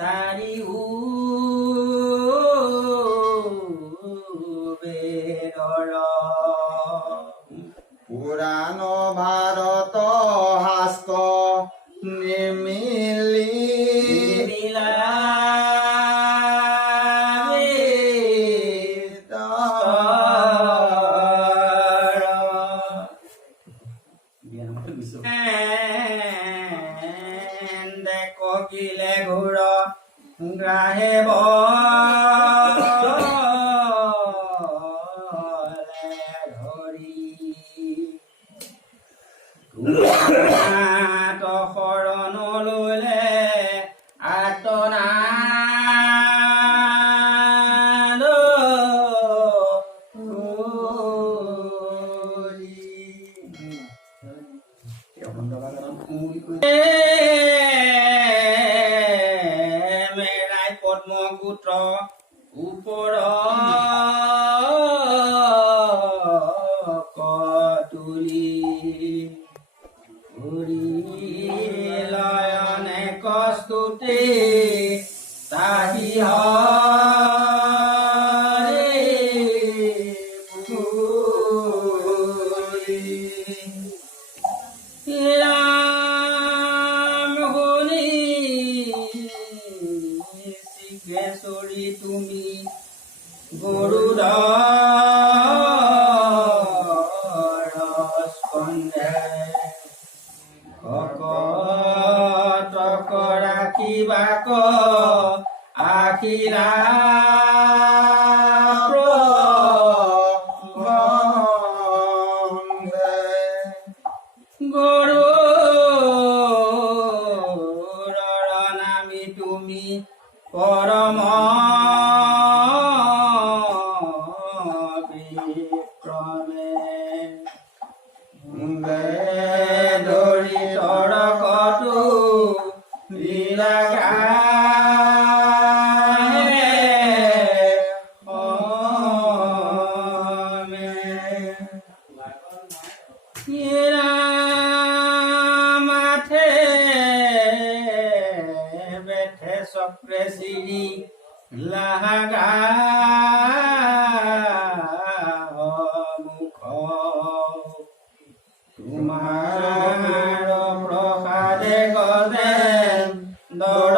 চাৰি বেদৰ পুৰাণ ভাৰত শাস্ত্ৰ নিমিলি ককিলে ঘোৰ গ্ৰাহে ধৰি শৰণ ললে আতনা মেৰাই পদ্মপুত্ৰ ওপৰ তুলি লয়নে কস্তুতে তাহি শিখেশ্বৰী তুমি গৰুড়ৰ স্কন্ধে ভকতক ৰাখিবাক আখিৰা গৰুড়ৰ নামি তুমি পৰম বিক্ৰমে ধৰি তৰকটো লীলা মাথে বেঠে চক্ৰে চিৰি লাগা মুখ তোমাৰ প্ৰসাদে গলে দৰ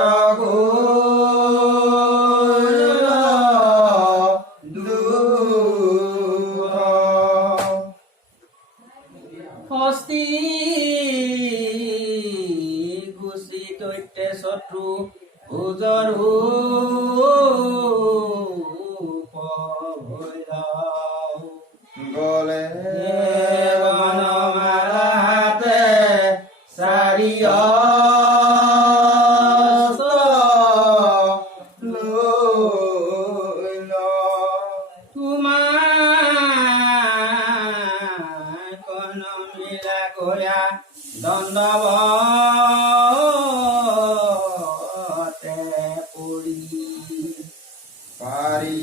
হস্তি গুচি দৈত্যে শত্ৰু ভোজৰো গলে বনমালাতে চাৰি তোমাৰ কন মিলা গয়া দণ্ডৱতে পৰি পাৰি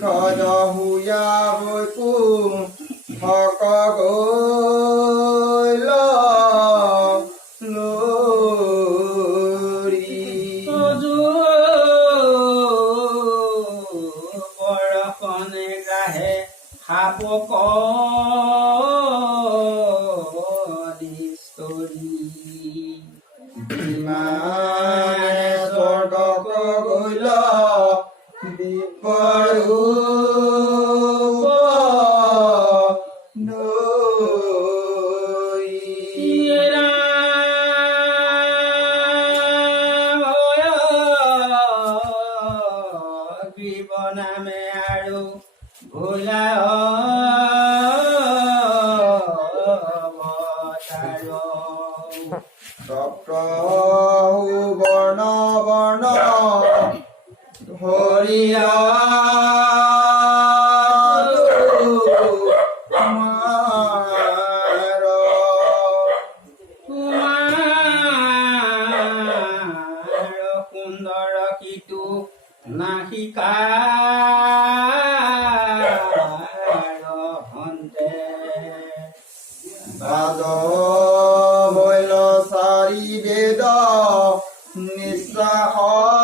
খজ হুয়া বৈকু ভক গৈল লৰি বৰষণে গ্ৰাহে সাপক বিমানে স্বৰ্গক গৈল বিপৰু গ্ৰীব নামে আৰু ভোলা চক্ৰ বৰ্ণ বৰ্ণ হৰিয়া সুন্দৰ কিটো নাহিকা হন্তে বাদ হইল চাৰি বেদ নিশ্বাস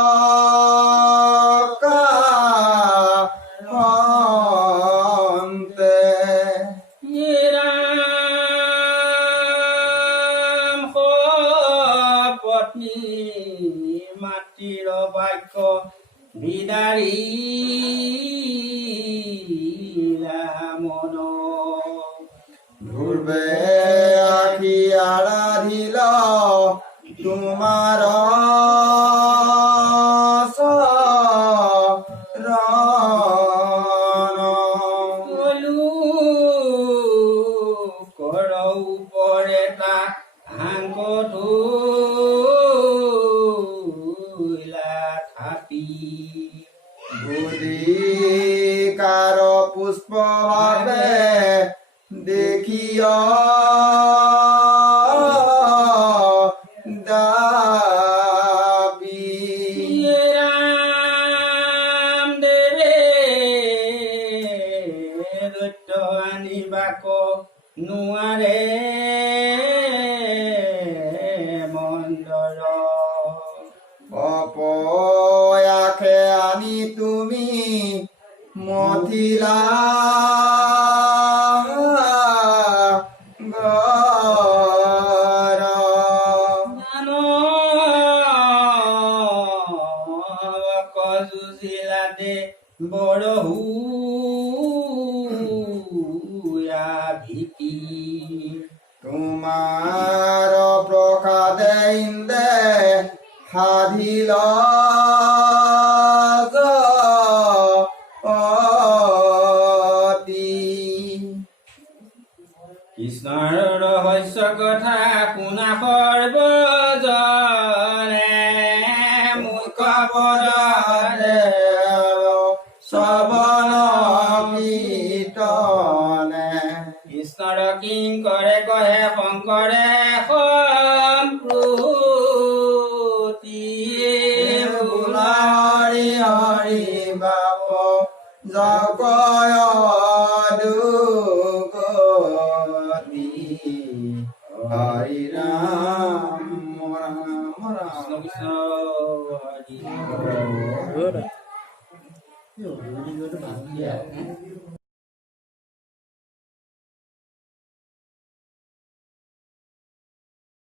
পত্নী মাতৃৰ বাক্য বিদাৰিলা মন ধ্ৰুৱে আখি আৰাধিল তোমাৰ চৰণ। কলো কৰ ওপৰে তা হাংক ধুইলা থাপি বুদ্ধিকাৰ পুষ্প ভাৱে দেখিয় দাবি ৰাম দেৱে দৈত্য আনিবাক নোৱাৰে মন্দৰ অপয়াসে আনি তুমি মথিলা ঘৰ। দানৱক যুঁজিলাতে বৰহুয়া ভীতি তোমাৰ প্ৰসাদে ইন্দে সাধিল অতি। কৃষ্ণৰ ৰহস্য কথা শুনা সৰ্বজনে মুখ বৰে শ্ৰৱণ কীৰ্তনে। কৃষ্ণৰ কিংকৰে কহে শংকৰে সম্প্ৰতি বোলা হৰি হৰি বাব জয় দুগতি হৰি ৰাম ৰাম ৰাম। কৃষ্ণ হৰি